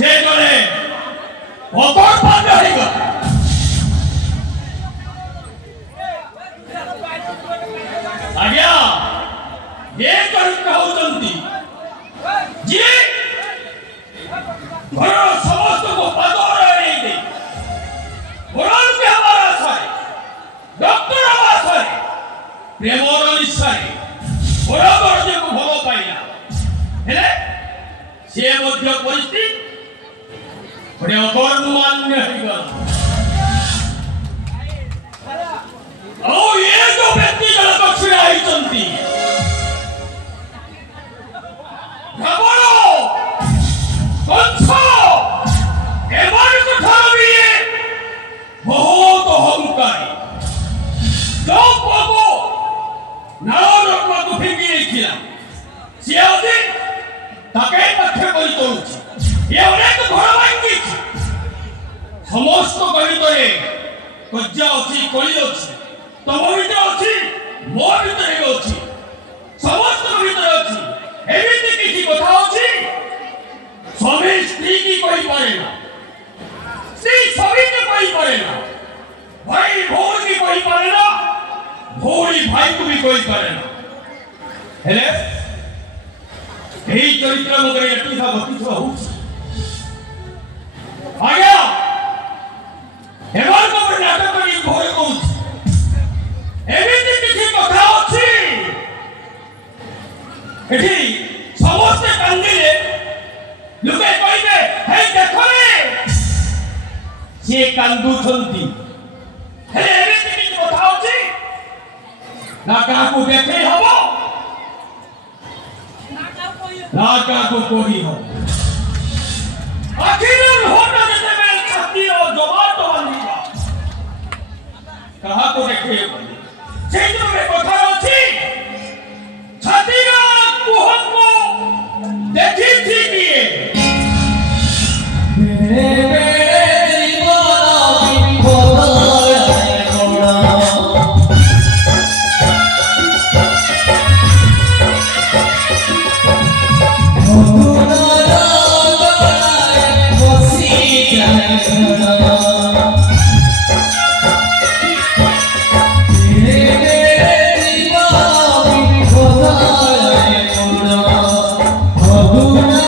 ସେ ଜଣେ ଅକର୍ମଣ୍ୟ ହେଇଗଲା। ଆଜ୍ଞା ଏ ଚରିତ୍ର ହେଉଛନ୍ତି ଯିଏ ଘରର ସମସ୍ତଙ୍କୁ ପାଦରେ ନେଇଦେଇ ବରନ୍ତି ହେବାର ଆଶାରେ ଡକ୍ଟର ହେବା ଆଶାରେ ପ୍ରେମର ନିଶାରେ ବରବର୍ଜକୁ ଭୋଗ ପାଇଲା। ହେଲେ ସେ ମଧ୍ୟ ପରିସ୍ଥିତି ଗୋଟେ ଅକର୍ମଣ୍ୟ ହେଇଗଲା। ଆଉ ଏ ଯୋଉ ବ୍ୟକ୍ତି ଜଣକ ଛିଡ଼ା ହେଇଛନ୍ତି ରାବଣ କଂସ ଏମାନଙ୍କ ଠାରୁ ବି ବହୁତ ଅହଙ୍କାରୀ। ଯୋଉ ପୁଅକୁ ନାଳକୁ ଫିଙ୍ଗି ଦେଇଥିଲା ସିଏ ଆଜି ତାକେ ପାଖେ କରି ତୋଳୁଛି। ଏ ଅନେକ ଘର ଭାଙ୍ଗିଛି। ସମସ୍ତ ଗଣିତରେ କଜ୍ଜା ଅଛି, କଳି ଅଛି, ତମ ଭିତରେ ଅଛି, ମୋ ଭିତରେ ବି ଅଛି, ସମସ୍ତଙ୍କ ଭିତରେ ଅଛି। ଏମିତି କିଛି କଥା ଅଛି ସ୍ୱାମୀ ସ୍ତ୍ରୀ କି କହିପାରେ ନା, ସ୍ତ୍ରୀ ସ୍ୱାମୀକୁ କହିପାରେ ନା, ଭାଇ ଭଉଣୀ କହିପାରେ ନା, ଭଉଣୀ ଭାଇକୁ ବି କହିପାରେ ନା। ହେଲେ ଏହି ଚରିତ୍ର ମଧ୍ୟରେ ଏତିକି ଗତିଥର ହଉଛି। ଆଜ୍ଞା ଏମାନଙ୍କ ଉପରେ ନାଟକ କରି ଘରେ କହୁଛି ଏମିତି କିଛି କଥା ଅଛି ଏଠି ସମସ୍ତେ କାନ୍ଦିଲେ ଲୋକେ କହିବେ ହେ ଦେଖରେ ସିଏ କାନ୍ଦୁଛନ୍ତି। ହେଲେ ଏମିତି କିଛି କଥା ଅଛି ନା କାହାକୁ ଦେଖେଇ ହବ ନା କାହାକୁ କହି ହବ। ଆଖିର ଲୁହଟା ଯେତେବେଳେ ଛାତିର ଜମାଟ ବାନ୍ଧିବ କାହାକୁ ଦେଖେଇବନି। ସେଇଥିରେ କଥା ଅଛି ଛାତିର କୁହକୁ ଦେଖିଛି କିଏ। Oh